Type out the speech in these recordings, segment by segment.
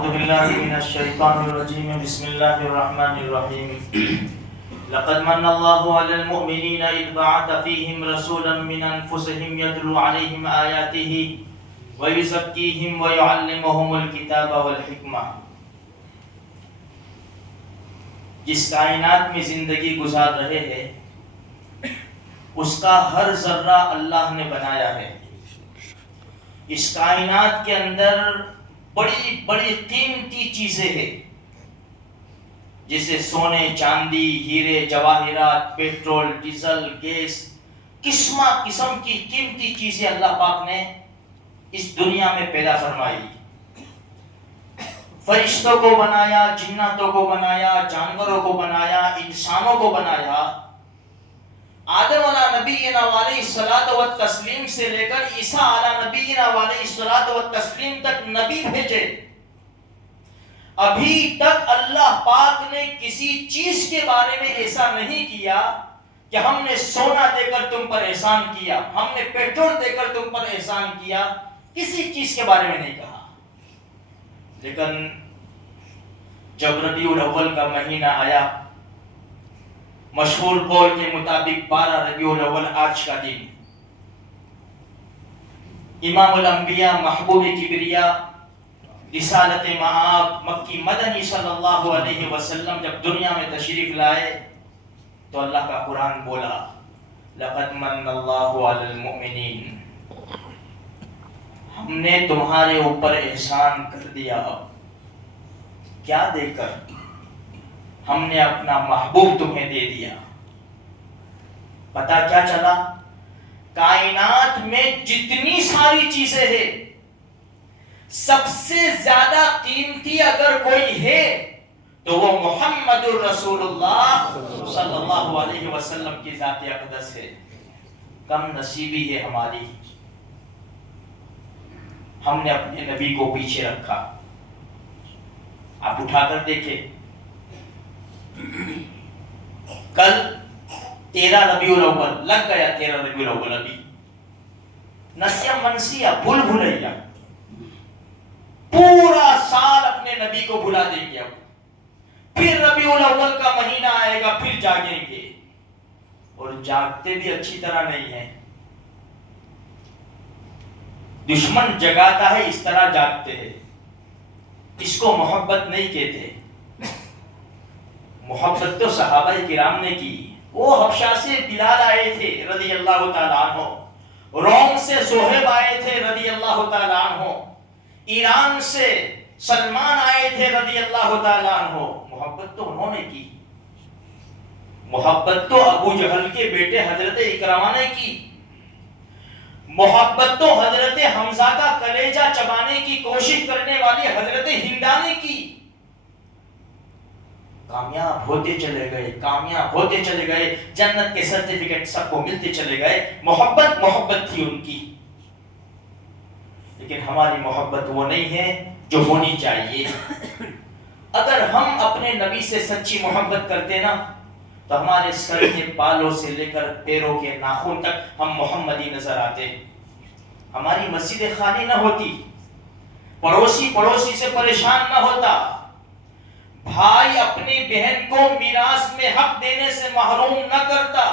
أعوذ بالله من الشيطان الرجيم بسم الله الرحمن الرحيم لقد من الله على المؤمنين إذ بعث فيهم رسولا من أنفسهم يتلو عليهم آياته ويزكيهم ويعلمهم الكتاب والحكمة. جس کائنات میں زندگی گزار رہے ہیں اس کا ہر ذرہ اللہ نے بنایا ہے. اس کائنات کے اندر بڑی بڑی قیمتی چیزیں ہیں جیسے سونے چاندی ہیرے جواہرات پیٹرول ڈیزل گیس قسم قسم کی قیمتی چیزیں اللہ پاک نے اس دنیا میں پیدا فرمائی. فرشتوں کو بنایا جناتوں کو بنایا جانوروں کو بنایا انسانوں کو بنایا. آدم علیہ نبینا علیہ الصلوۃ والتسلیم سے لے کر عیسیٰ علیہ نبینا علیہ الصلوۃ والتسلیم تک نبی بھیجے. ابھی تک اللہ پاک نے کسی چیز کے بارے میں ایسا نہیں کیا کہ ہم نے سونا دے کر تم پر احسان کیا, ہم نے پیٹرول دے کر تم پر احسان کیا. کسی چیز کے بارے میں نہیں کہا. لیکن جب ربیع الاول کا مہینہ آیا, مشہور قول کے مطابق 12 ربیع الاول آج کا دن, امام الانبیاء محبوب کبریا رسالت مآب مکی مدنی صلی اللہ علیہ وسلم جب دنیا میں تشریف لائے تو اللہ کا قرآن بولا لقد من اللہ علی المؤمنین, ہم نے تمہارے اوپر احسان کر دیا. کیا دے کر؟ ہم نے اپنا محبوب تمہیں دے دیا. پتہ کیا چلا؟ کائنات میں جتنی ساری چیزیں ہیں سب سے زیادہ قیمتی اگر کوئی ہے تو وہ محمد الرسول اللہ صلی اللہ علیہ وسلم کی ذات اقدس ہے. کم نصیبی ہے ہماری, ہم نے اپنے نبی کو پیچھے رکھا. آپ اٹھا کر دیکھیں, کل 13 ربیع الاول لگ گیا. 13 ربیع الاول ابھی نسیہ منسیہ بھول بھلیا, پورا سال اپنے نبی کو بھلا دیں گے. پھر ربیع الاول کا مہینہ آئے گا, پھر جاگیں گے, اور جاگتے بھی اچھی طرح نہیں ہیں. دشمن جگاتا ہے اس طرح جاگتے ہیں. اس کو محبت نہیں کہتے. محبت تو صحابہ کرام نے کی. وہ حبشہ سے بلال آئے تھے رضی اللہ تعالیٰ عنہ, روم سے صہیب آئے تھے رضی اللہ تعالیٰ عنہ, ایران سے سلمان آئے تھے رضی اللہ تعالیٰ عنہ. محبت تو انہوں نے کی. محبت تو ابو جہل کے بیٹے حضرت اکرمہ نے کی. محبت تو حضرت حمزہ کا کلیجہ چبانے کی کوشش کرنے والی حضرت ہندا نے کی. کامیاب ہوتے چلے گئے, کامیاب ہوتے چلے گئے, جنت کے سرٹیفکیٹ سب کو ملتے چلے گئے. محبت تھی ان کی. لیکن ہماری محبت وہ نہیں ہے جو ہونی چاہیے. اگر ہم اپنے نبی سے سچی محبت کرتے نا تو ہمارے سر کے بالوں سے لے کر پیروں کے ناخن تک ہم محمدی نظر آتے. ہماری مسجد خالی نہ ہوتی, پڑوسی سے پریشان نہ ہوتا, بھائی اپنی بہن کو میراث میں حق دینے سے محروم نہ کرتا.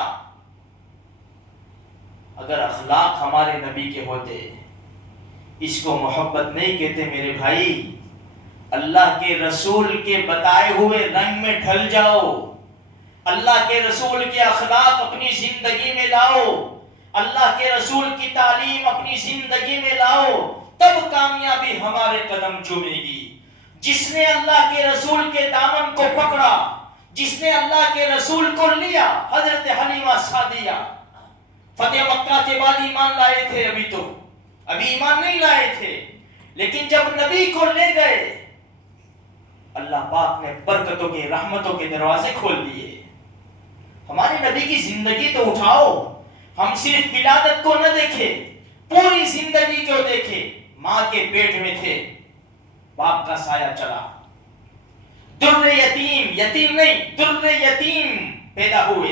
اگر اخلاق ہمارے نبی کے ہوتے. اس کو محبت نہیں کہتے میرے بھائی. اللہ کے رسول کے بتائے ہوئے رنگ میں ڈھل جاؤ, اللہ کے رسول کے اخلاق اپنی زندگی میں لاؤ, اللہ کے رسول کی تعلیم اپنی زندگی میں لاؤ, تب کامیابی ہمارے قدم چومے گی. جس نے اللہ کے رسول کے دامن کو پکڑا, جس نے اللہ کے رسول کو لیا, حضرت حلیمہ سعدیہ فتح مکہ کے بعد ایمان لائے تھے, ابھی ایمان نہیں لائے تھے, لیکن جب نبی کو لے گئے اللہ پاک نے برکتوں کے رحمتوں کے دروازے کھول دیے. ہمارے نبی کی زندگی تو اٹھاؤ. ہم صرف ولادت کو نہ دیکھیں, پوری زندگی کو دیکھیں. ماں کے پیٹ میں تھے, باپ کا سایہ چلا, در یتیم نہیں در یتیم پیدا ہوئے.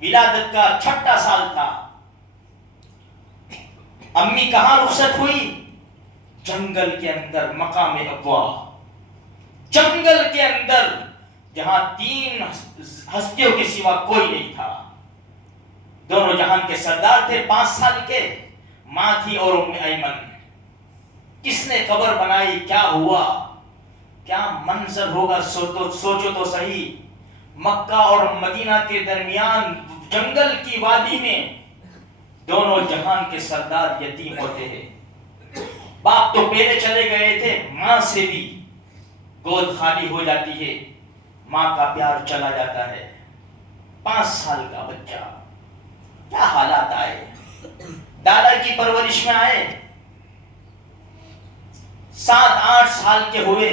ولادت کا 6واں سال تھا. امی کہاں رخصت ہوئی؟ جنگل کے اندر مقام ابوا، جنگل کے اندر جہاں 3 ہستیوں کے سوا کوئی نہیں تھا، دونوں جہان کے سردار تھے، 5 سال کے، ماں تھی اور ام ایمن۔ کس نے قبر بنائی؟ کیا ہوا؟ کیا منظر ہوگا؟ سوچو تو صحیح، مکہ اور مدینہ کے درمیان جنگل کی وادی میں دونوں جہان کے سردار یتیم ہوتے ہیں۔ باپ تو پہلے چلے گئے تھے، ماں سے بھی گود خالی ہو جاتی ہے، ماں کا پیار چلا جاتا ہے۔ 5 سال کا بچہ، کیا حالات آئے؟ دادا کی پرورش میں آئے، 7-8 سال کے ہوئے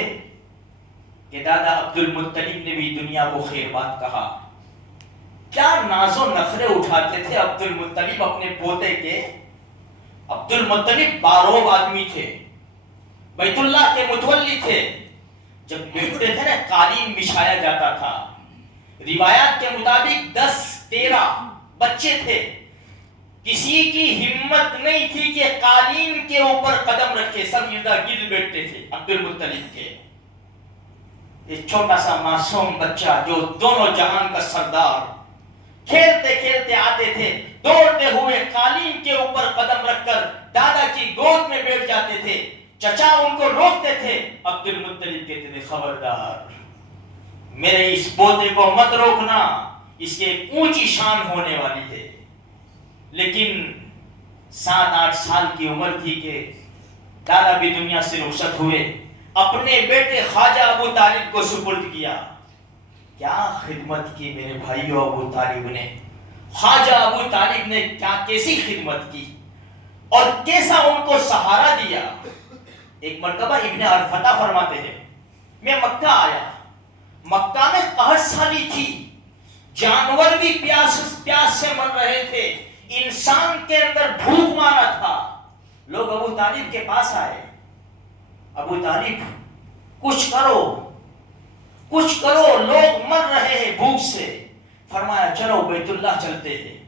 کہ دادا عبد المطلب نے بھی دنیا کو خیر بات کہا۔ کیا ناز و نخرے اٹھاتے تھے عبد المطلب اپنے پوتے کے۔ عبد المطلب باروب آدمی تھے، بیت اللہ کے متولی تھے۔ جب بیٹھتے تھے نا، قالین بچھایا جاتا تھا۔ روایات کے مطابق 10-13 بچے تھے، کسی کی ہمت نہیں تھی کہ قالین کے اوپر قدم رکھے، سب اردا گرد بیٹھتے تھے عبد المطلب کے۔ ایک چھوٹا سا معصوم بچہ جو دونوں جہان کا سردار، کھیلتے کھیلتے آتے تھے، دوڑتے ہوئے قالین کے اوپر قدم رکھ کر دادا کی گود میں بیٹھ جاتے تھے۔ چچا ان کو روکتے تھے، عبد المطلب کہتے تھے خبردار، میرے اس پوتے کو مت روکنا، اس کے اونچی شان ہونے والی ہے۔ لیکن 7-8 سال کی عمر تھی کہ دادا بھی دنیا سے رخصت ہوئے، اپنے بیٹے خواجہ ابو طالب کو سپرد کیا۔ کیا خدمت کی میرے بھائیوں ابو طالب نے، خواجہ ابو طالب نے کیسی خدمت کی اور کیسا ان کو سہارا دیا۔ ایک مرتبہ ابن عرفتہ فرماتے ہیں، میں مکہ آیا، مکہ میں قحط سالی تھی، جانور بھی پیاس سے مر رہے تھے، انسان کے اندر بھوک مارا تھا۔ لوگ ابو طالب کے پاس آئے، ابو طالب کچھ کرو، لوگ مر رہے ہیں بھوک سے۔ فرمایا چلو بیت اللہ چلتے ہیں۔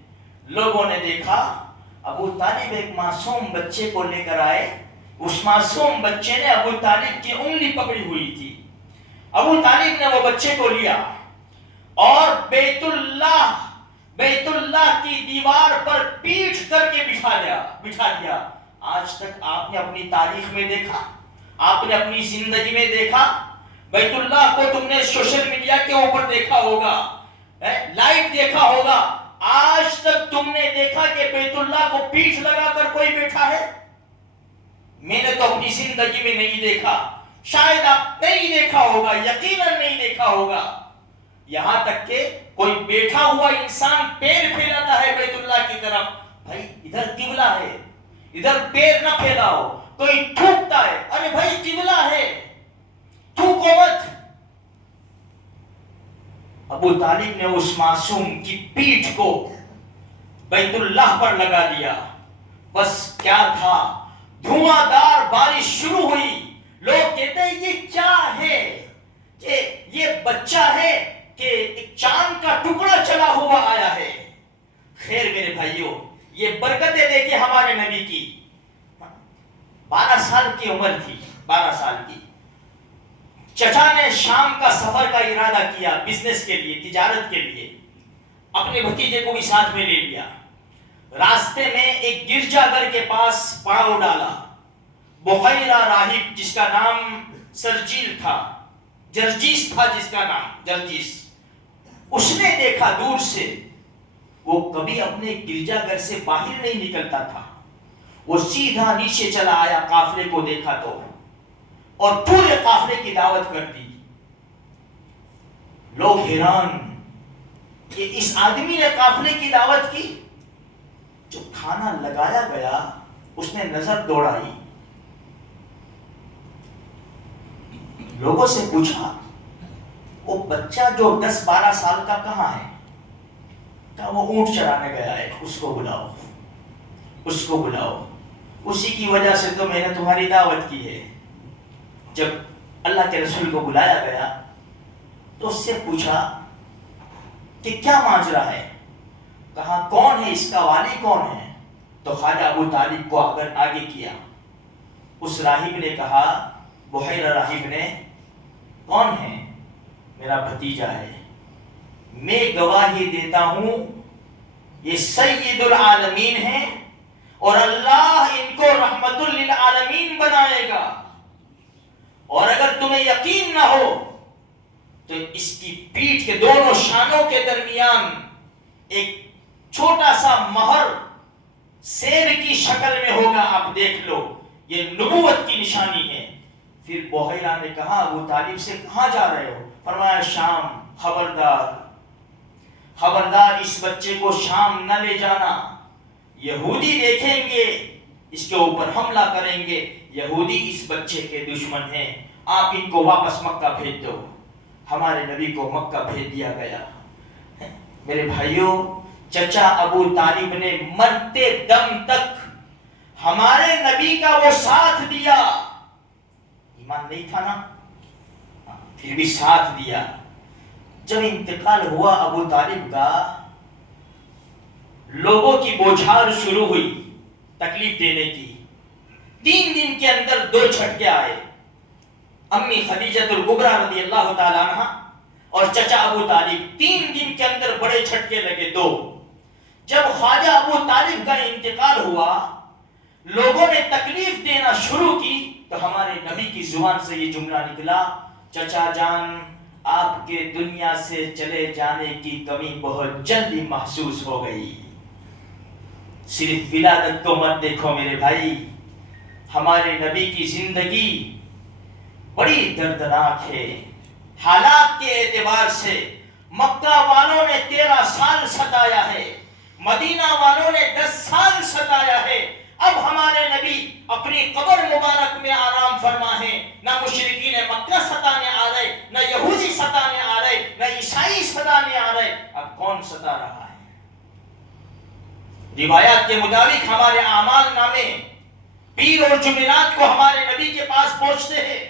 لوگوں نے دیکھا ابو طالب ایک معصوم بچے کو لے کر آئے، اس معصوم بچے نے ابو طالب کی انگلی پکڑی ہوئی تھی۔ ابو طالب نے وہ بچے کو لیا اور بیت اللہ کی دیوار پر پیٹھ کر کے بٹھا دیا۔ آج تک آپ نے اپنی تاریخ میں دیکھا، آپ نے اپنی زندگی میں دیکھا، بیت اللہ کو تم نے سوشل میڈیا کے اوپر دیکھا ہوگا، لائیو دیکھا ہوگا، آج تک تم نے دیکھا کہ بیت اللہ کو پیٹھ لگا کر کوئی بیٹھا ہے؟ میں نے تو اپنی زندگی میں نہیں دیکھا، شاید آپ نہیں دیکھا ہوگا، یقیناً نہیں دیکھا ہوگا۔ یہاں تک کہ کوئی بیٹھا ہوا انسان پیر پھیلاتا ہے بیت اللہ کی طرف، بھائی ادھر قبلہ ہے، ادھر پیر نہ پھیلاؤ۔ کوئی تھوکتا ہے، ارے بھائی قبلہ ہے، تھوکو مت۔ ابو طالب نے اس معصوم کی پیٹھ کو بیت اللہ پر لگا دیا۔ بس کیا تھا، دھواں دار بارش شروع ہوئی۔ لوگ کہتے ہیں یہ کیا ہے، کہ یہ بچہ ہے کہ ایک چاند کا ٹکڑا چلا ہوا آیا ہے۔ خیر میرے بھائیوں، یہ برکتیں دیکھیں ہمارے نبی کی۔ 12 سال کی عمر تھی، 12 سال کی۔ چچا نے شام کا سفر کا ارادہ کیا، بزنس کے لیے، تجارت کے لیے، اپنے بھتیجے کو بھی ساتھ میں لے لیا۔ راستے میں ایک گرجا گھر کے پاس پڑاؤ ڈالا۔ بحیرہ راہب جس کا نام سرجیل تھا، جرجیس تھا جس کا نام، جرجیس، اس نے دیکھا دور سے، وہ کبھی اپنے گرجا گھر سے باہر نہیں نکلتا تھا، وہ سیدھا نیچے چلا آیا، قافلے کو دیکھا تو، اور پورے قافلے کی دعوت کر دی۔ لوگ حیران کہ اس آدمی نے قافلے کی دعوت کی۔ جو کھانا لگایا گیا اس نے نظر دوڑائی، لوگوں سے پوچھا وہ بچہ جو 10-12 سال کا کہاں ہے؟ کہا وہ اونٹ چرانے گیا ہے، اس کو بلاؤ، اس کو بلاؤ، اسی کی وجہ سے تو میں نے تمہاری دعوت کی ہے۔ جب اللہ کے رسول کو بلایا گیا تو اس سے پوچھا کہ کیا ماجرا ہے؟ کہا کون ہے اس کا والی، کون ہے؟ تو خواجہ ابو طالب کو اگر آگے کیا، اس راہب نے کہا، بحیرہ راہب نے، کون ہے؟ میرا بھتیجا ہے، میں گواہی دیتا ہوں یہ سید العالمین ہیں اور اللہ ان کو رحمت للعالمین بنائے گا، اور اگر تمہیں یقین نہ ہو تو اس کی پیٹھ کے دونوں شانوں کے درمیان ایک چھوٹا سا مہر سیر کی شکل میں ہوگا، آپ دیکھ لو، یہ نبوت کی نشانی ہے۔ پھر بحیرہ نے کہا، ابو طالب سے کہاں جا رہے ہو؟ فرمایا شام، خبردار خبردار اس بچے کو شام نہ لے جانا، یہودی دیکھیں گے اس کے اوپر حملہ کریں گے، یہودی اس بچے کے دشمن ہیں، آپ ان کو واپس مکہ بھیج دو۔ ہمارے نبی کو مکہ بھیج دیا گیا۔ میرے بھائیوں، چچا ابو طالب نے مرتے دم تک ہمارے نبی کا وہ ساتھ دیا، ایمان نہیں تھا نا، پھر بھی ساتھ دیا۔ جب انتقال ہوا ابو طالب کا، لوگوں کی بوچھار شروع ہوئی تکلیف دینے کی۔ 3 دن کے اندر 2 جھٹکے آئے، امی خدیجہ الکبریٰ رضی اللہ تعالیٰ عنہ اور چچا ابو طالب، 3 دن کے اندر بڑے جھٹکے لگے 2۔ جب خواجہ ابو طالب کا انتقال ہوا، لوگوں نے تکلیف دینا شروع کی، تو ہمارے نبی کی زبان سے یہ جملہ نکلا، چچا جان آپ کے دنیا سے چلے جانے کی کمی بہت جلدی محسوس ہو گئی۔ صرف ولادت کو مت دیکھو میرے بھائی، ہمارے نبی کی زندگی بڑی دردناک ہے۔ حالات کے اعتبار سے مکہ والوں نے 13 سال ستایا ہے، مدینہ والوں نے 10 سال ستایا ہے۔ اب ہمارے نبی اپنی قبر مبارک میں آرام فرما ہے، نہ مشرکین مکہ ستانے آ رہے، نہ یہودی ستانے آ رہے، نہ عیسائی ستانے آ رہے۔ اب کون ستا رہا ہے؟ روایات کے مطابق ہمارے اعمال نامے پیر اور جمعرات کو ہمارے نبی کے پاس پہنچتے ہیں۔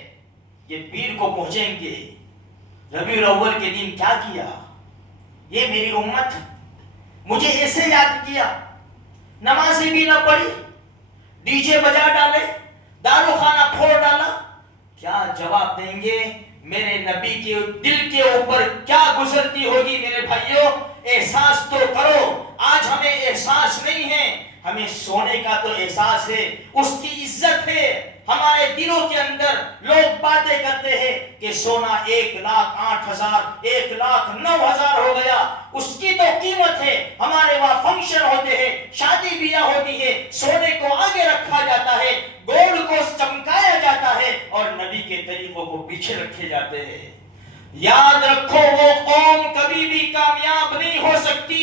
یہ پیر کو پہنچیں گے، ربیع الاول کے دن کیا کیا یہ میری امت، مجھے ایسے یاد کیا، نمازیں بھی نہ پڑھی، ڈی جے بجا ڈالے، دارو خانہ پھوڑ ڈالا، کیا جواب دیں گے؟ میرے نبی کے دل کے اوپر کیا گزرتی ہوگی؟ میرے بھائیوں، احساس تو کرو۔ آج ہمیں احساس نہیں ہے، ہمیں سونے کا تو احساس ہے، اس کی عزت ہے ہمارے دلوں کے اندر۔ لوگ باتیں کرتے ہیں کہ سونا 1,08,000 1,09,000 ہو گیا، اس کی تو قیمت ہے۔ ہمارے وہاں فنکشن ہوتے ہیں، شادی بیاہ ہوتی ہے، سونے کو آگے رکھا جاتا ہے، گولڈ کو چمکایا جاتا ہے، اور نبی کے طریقوں کو پیچھے رکھے جاتے ہیں۔ یاد رکھو، وہ قوم کبھی بھی کامیاب نہیں ہو سکتی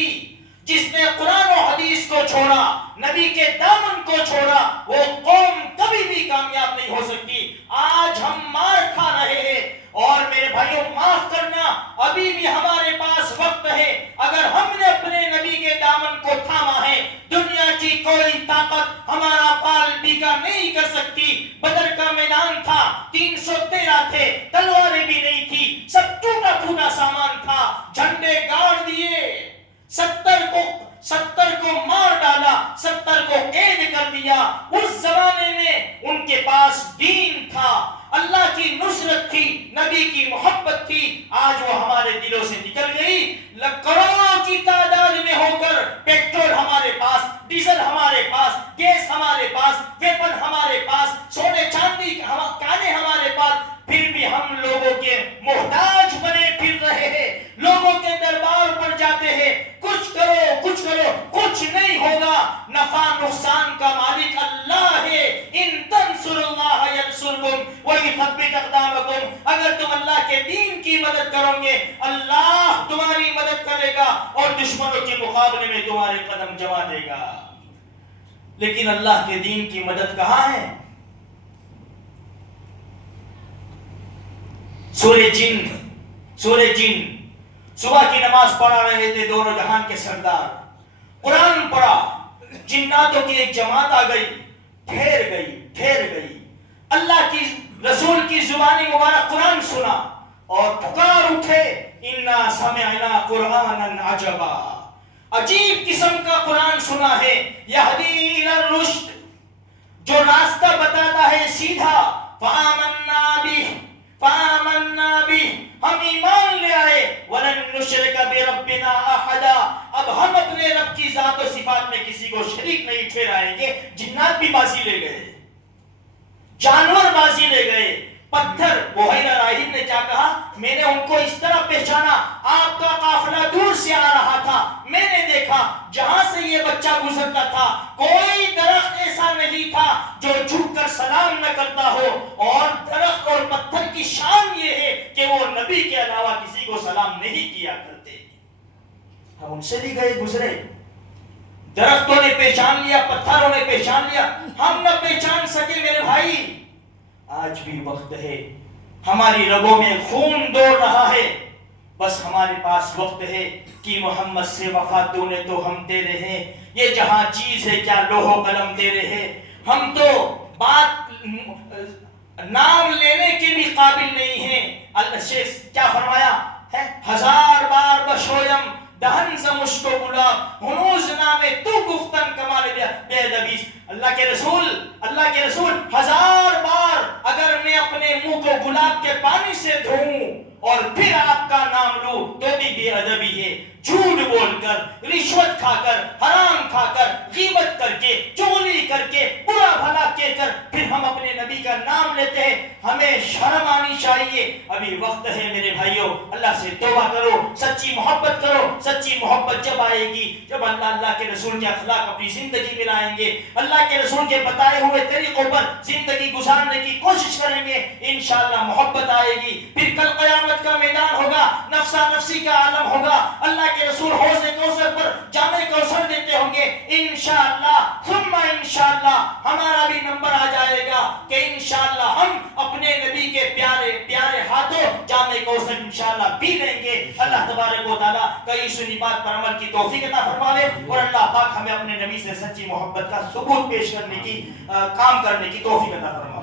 جس نے قرآن و حدیث کو چھوڑا، نبی کے دامن کو چھوڑا، وہ قوم کبھی بھی کامیاب نہیں ہو سکتی۔ آج ہم مار کھا رہے ہیں، اور میرے بھائیوں معاف کرنا، ابھی بھی ہمارے پاس وقت ہے۔ اگر ہم نے اپنے نبی کے دامن کو تھاما ہے، دنیا کی کوئی طاقت ہمارا پال بیگا نہیں کر سکتی۔ بدر کا میدان تھا، 313 تھے، تلواریں بھی نہیں تھی، سب ٹوٹا پھوٹا سامان تھا، جھنڈے گاڑ دیے، 70 کو مار ڈالا، 70 کو قید کر دیا۔ اس زمانے میں ان کے پاس دین تھا، اللہ کی نصرت تھی، نبی کی محبت تھی۔ آج وہ ہمارے دلوں سے نکل گئی۔ کروڑوں کی تعداد میں ہو کر پیٹرول ہمارے پاس، ڈیزل ہمارے پاس، گیس ہمارے پاس، ویپن ہمارے پاس، سونے چاندی کانے ہمارے پاس، پھر بھی ہم لوگوں کے محتاج بنے پھر رہے ہیں، لوگوں کے دربار پر جاتے ہیں، کچھ کرو کچھ کرو، کچھ نہیں ہوگا۔ نفع نقصان کا مالک اللہ ہے۔ ان تنصر اللہ ینصرکم ویثبت اقدامکم، اگر تم اللہ کے دین کی مدد کرو گے، اللہ تمہاری مدد کرے گا اور دشمنوں کے مقابلے میں تمہارے قدم جما دے گا۔ لیکن اللہ کے دین کی مدد کہاں ہے؟ سورہ جن صبح کی نماز پڑھا رہے تھے دونوں جہان کے سردار، قرآن پڑھا، جناتوں کی ایک جماعت آ گئی، ٹھہر گئی، اللہ کی رسول کی زبانی مبارک قرآن سنا اور پکار اٹھے، انا سمعنا قرآنا عجبا، عجیب قسم کا قرآن سنا ہے، یہدی الی الرشد، جو راستہ بتاتا ہے سیدھا، فآمنا بہ فآمنا بہ، ہم ایمان لے آئے، ولن نشرک بربنا احدا، اب ہم اپنے رب کی ذات و صفات میں کسی کو شریک نہیں ٹھہرائیں گے۔ جنات بھی بازی لے گئے، جانور بازی لے گئے، پتھر، بحیرہ راہب نے کیا کہا، میں نے ان کو اس طرح پہچانا، آپ کا قافلہ دور سے آ رہا تھا، میں نے دیکھا جہاں سے یہ بچہ گزرتا تھا کوئی درخت ایسا نہیں تھا جو جھک کر سلام نہ کرتا ہو، اور درخت اور پتھر کی شان یہ ہے کہ وہ نبی کے علاوہ کسی کو سلام نہیں کیا کرتے۔ ہم ان سے بھی گئے گزرے، درختوں نے پہچان لیا، پتھروں نے پہچان لیا، ہم نہ پہچان سکے میرے بھائی۔ آج بھی وقت ہے، ہماری رگوں میں خون دوڑ رہا ہے، بس ہمارے پاس وقت ہے کہ محمد سے وفا تونے تو ہم تیرے ہیں، یہ جہاں چیز ہے کیا لوح و قلم تیرے ہیں، ہم تو بات نام لینے کے بھی قابل نہیں ہیں۔ اللہ شیخ کیا فرمایا ہے، ہزار بار بشویم دہن ز مشک و گلاب، ہنوز نام تو گفتن کمال بے ادبیس۔ اللہ کے رسول ہزار بار اگر میں اپنے منہ کو گلاب کے پانی سے دھوؤں اور پھر آپ کا نام لوں تو بھی بے ادبی ہے۔ جھوٹ بول کر، رشوت کھا کر، حرام کھا کر، غیبت کر کے، چغلی کر کے، برا بھلا کہہ کر پھر ہم اپنے نبی کا نام لیتے ہیں، ہمیں شرم آنی چاہیے۔ ابھی وقت ہے میرے بھائیوں، اللہ سے توبہ کرو، سچی محبت کرو۔ سچی محبت جب آئے گی جب اللہ کے رسول کے اخلاق اپنی زندگی میں لائیں گے، اللہ کے رسول کے بتائے ہوئے طریقوں پر زندگی گزارنے کی کوشش کریں گے، انشاءاللہ محبت آئے گی۔ پھر کل قیامت کا میدان ہوگا، نفسا نفسی کا عالم ہوگا، اللہ کے رسول حوض کوثر پر جام کوثر دیتے ہوں گے، انشاءاللہ ثم انشاءاللہ ہمارا بھی نمبر آ جائے گا کہ انشاءاللہ ہم اپنے نبی کے پیارے پیارے ہاتھوں جام کوثر انشاءاللہ پی لیں گے۔ اللہ تبارک و تعالیٰ کئی سنی بات پر عمل کی توفیق عطا فرمائے، اور اللہ پاک ہمیں اپنے نبی سے سچی محبت کا ثبوت پیش کرنے کی کام کرنے کی توفیق عطا فرمائے۔